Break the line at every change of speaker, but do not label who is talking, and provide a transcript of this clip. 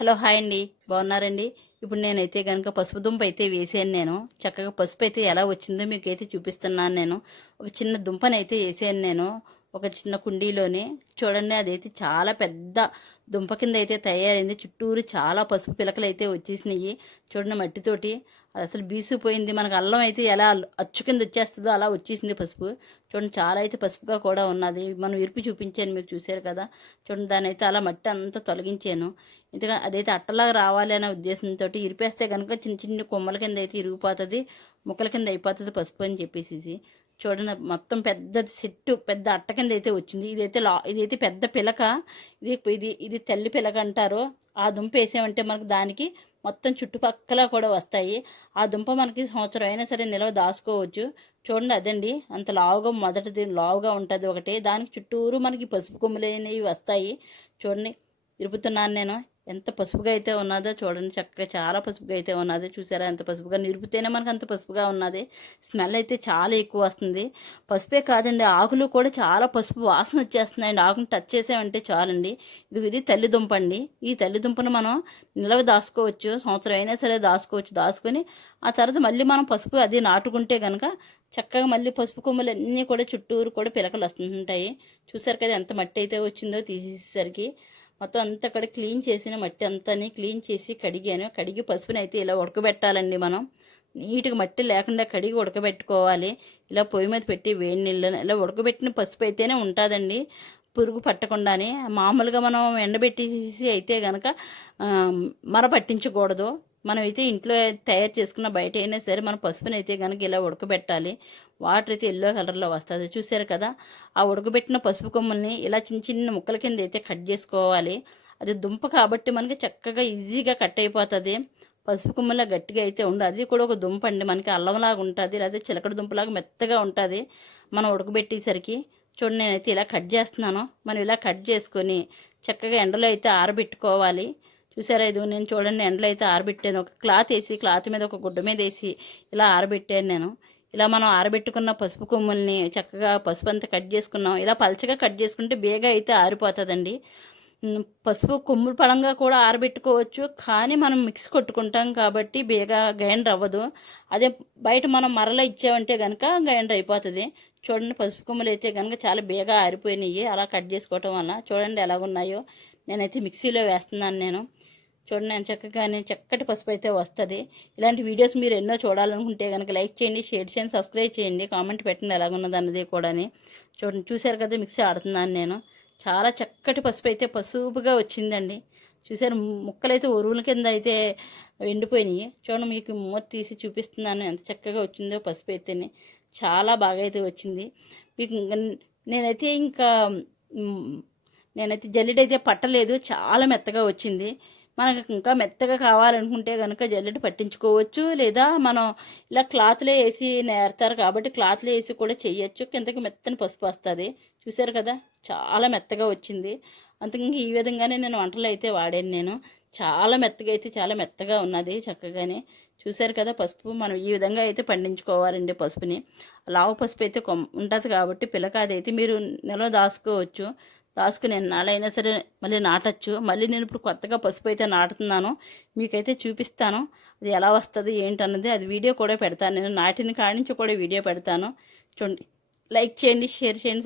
Hello hi అండి. బాగున్నారండి? ఇప్పుడు నేనైతే కనుక పసుపు దుంప అయితే వేసాను నేను. చక్కగా పసుపు అయితే ఎలా వచ్చిందో మీకు అయితే చూపిస్తున్నాను నేను. ఒక చిన్న దుంపనైతే వేసాను నేను. ఒక చిన్న కుండీలోనే. చూడండి అదైతే చాలా పెద్ద దుంప కింద అయితే తయారైంది. చుట్టూరు చాలా పసుపు పిలకలు అయితే వచ్చేసినాయి చూడండి మట్టితోటి. అది అసలు బీసిపోయింది. మనకు అల్లం అయితే ఎలా అచ్చు కింద వచ్చేస్తుందో అలా వచ్చేసింది పసుపు. చూడండి చాలా అయితే పసుపుగా కూడా ఉన్నది. మనం ఇరిపి చూపించాను మీకు చూశారు కదా. చూడండి దాని అయితే అలా మట్టి అంతా తొలగించాను. ఎందుకంటే అదైతే అట్టలాగా రావాలి అనే ఉద్దేశంతో ఇరిపేస్తే కనుక చిన్న చిన్న కొమ్మల కింద అయితే ఇరిగిపోతుంది ముక్కల కింద అయిపోతుంది పసుపు అని చెప్పేసి చూడండి మొత్తం పెద్ద సెట్టు పెద్ద అట్ట కింద అయితే వచ్చింది. ఇదైతే లా ఇదైతే పెద్ద పిలక. ఇది ఇది ఇది తెల్లి పిలక అంటారు. ఆ దుంప వేసామంటే మనకు దానికి మొత్తం చుట్టుపక్కల కూడా వస్తాయి. ఆ దుంప మనకి సంవత్సరం అయినా సరే నిలవ దాచుకోవచ్చు. చూడండి అదండి. అంత లావుగా మొదటిది లావుగా ఉంటుంది ఒకటి. దానికి చుట్టూరు మనకి పసుపు కొమ్ములు అనేవి వస్తాయి. చూడండి ఇరుపుతున్నాను నేను. ఎంత పసుపుగా అయితే ఉన్నదో చూడండి చక్కగా చాలా పసుపుగా అయితే ఉన్నది. చూసారా? ఎంత పసుపుగా నిరుపుతేనే మనకు అంత పసుపుగా ఉన్నది. స్మెల్ అయితే చాలా ఎక్కువ వస్తుంది. పసుపే కాదండి ఆకులు కూడా చాలా పసుపు వాసన వచ్చేస్తున్నాయండి ఆకును టచ్ చేసామంటే చాలండి. ఇది ఇది తల్లిదుంప అండి. ఈ తల్లిదుంపను మనం నిలవ దాచుకోవచ్చు. సంవత్సరం అయినా సరే దాచుకోవచ్చు. దాచుకొని ఆ తర్వాత మళ్ళీ మనం పసుపు అది నాటుకుంటే కనుక చక్కగా మళ్ళీ పసుపు కొమ్మలు అన్నీ కూడా చుట్టూరు కూడా పిలకలు వస్తుంటాయి. చూసారు కదా ఎంత మట్టి అయితే వచ్చిందో తీసేసరికి మొత్తం అంతా అక్కడ క్లీన్ చేసిన మట్టి అంతాని క్లీన్ చేసి కడిగాను. కడిగి పసుపుని అయితే ఇలా ఉడకబెట్టాలండి మనం. నీట్గా మట్టి లేకుండా కడిగి ఉడకబెట్టుకోవాలి. ఇలా పొయ్యి మీద పెట్టి వేడి నీళ్ళని ఇలా ఉడకబెట్టిన పసుపు అయితేనే ఉంటుందండి. పురుగు పట్టకుండానే. మామూలుగా మనం ఎండబెట్టేసి అయితే కనుక మర పట్టించకూడదు. మనమైతే ఇంట్లో తయారు చేసుకున్న బయట అయినా సరే మనం పసుపుని అయితే కనుక ఇలా ఉడకబెట్టాలి. వాటర్ అయితే ఎల్లో కలర్లో వస్తుంది. చూసారు కదా? ఆ ఉడకబెట్టిన పసుపు కొమ్మల్ని ఇలా చిన్న చిన్న ముక్కల కింద అయితే కట్ చేసుకోవాలి. అది దుంప కాబట్టి మనకి చక్కగా ఈజీగా కట్ అయిపోతుంది. పసుపు కొమ్మలా గట్టిగా అయితే ఉండదు. అది కూడా ఒక దుంప అండి. మనకి అల్లంలాగా ఉంటుంది. లేదా చిలకడ దుంపలాగా మెత్తగా ఉంటుంది. మనం ఉడకబెట్టేసరికి చూడండి నేనైతే ఇలా కట్ చేస్తున్నాను. మనం ఇలా కట్ చేసుకొని చక్కగా ఎండలో అయితే ఆరబెట్టుకోవాలి. చూసారా? ఇది నేను చూడండి ఎండలో అయితే ఆరబెట్టాను. ఒక క్లాత్ వేసి క్లాత్ మీద ఒక గుడ్డ మీద వేసి ఇలా ఆరబెట్టాను నేను. ఇలా మనం ఆరబెట్టుకున్న పసుపు కొమ్ముల్ని చక్కగా పసుపు అంతా కట్ చేసుకున్నాం. ఇలా పలచగా కట్ చేసుకుంటే బేగా అయితే ఆరిపోతుందండి. పసుపు కొమ్ములు పడంగా కూడా ఆరబెట్టుకోవచ్చు. కానీ మనం మిక్స్ కొట్టుకుంటాం కాబట్టి బేగా గ్రైండర్ అవ్వదు. అదే బయట మనం మరలా ఇచ్చామంటే కనుక గ్రైండర్ అయిపోతుంది. చూడండి పసుపు కొమ్ములు అయితే కనుక చాలా బేగా ఆరిపోయినాయి. అలా కట్ చేసుకోవటం వల్ల చూడండి ఎలాగున్నాయో. నేనైతే మిక్సీలో వేస్తున్నాను నేను. చూడండి నేను చక్కగానే చక్కటి పసుపు అయితే వస్తుంది. ఇలాంటి వీడియోస్ మీరు ఎన్నో చూడాలనుకుంటే కనుక లైక్ చేయండి షేర్ చేయండి సబ్స్క్రైబ్ చేయండి కామెంట్ పెట్టండి ఎలాగున్నది అన్నది కూడా చూడండి చూశారు కదా మిక్సీ ఆడుతున్నాను నేను. చాలా చక్కటి పసుపు అయితే పసుపుగా వచ్చిందండి. చూసారు ముక్కలైతే ఒరువుల కింద అయితే ఎండిపోయినాయి. చూడండి మీకు మూత తీసి చూపిస్తున్నాను ఎంత చక్కగా వచ్చిందో పసుపు అయితేనే. చాలా బాగా అయితే వచ్చింది. మీకు నేనైతే ఇంకా నేనైతే జల్లెడైతే పట్టలేదు. చాలా మెత్తగా వచ్చింది. మనకు ఇంకా మెత్తగా కావాలనుకుంటే కనుక జల్లెడ పట్టించుకోవచ్చు లేదా మనం ఇలా క్లాత్లో వేసి నేర్తారు కాబట్టి క్లాత్లో వేసి కూడా చేయొచ్చు. కిందకి మెత్తని పసుపు వస్తుంది. చూసారు కదా? చాలా మెత్తగా వచ్చింది. అందుకే ఈ విధంగానే నేను వంటలు అయితే వాడాను నేను. చాలా మెత్తగా అయితే చాలా మెత్తగా ఉన్నది చక్కగానే. చూసారు కదా? పసుపు మనం ఈ విధంగా అయితే పండించుకోవాలండి పసుపుని. లావు పసుపు అయితే ఉంటుంది కాబట్టి పిల్లకాదైతే మీరు నెల దాచుకోవచ్చు. దాచుకుని నాలైనా సరే మళ్ళీ నాటచ్చు. మళ్ళీ నేను ఇప్పుడు కొత్తగా పసుపు అయితే నాటుతున్నాను. మీకైతే చూపిస్తాను. అది ఎలా వస్తుంది ఏంటన్నది. అది వీడియో కూడా పెడతాను. నేను నాటిన కాడి నుంచి కూడా వీడియో పెడతాను. చూడండి. లైక్ చేయండి షేర్ చేయండి.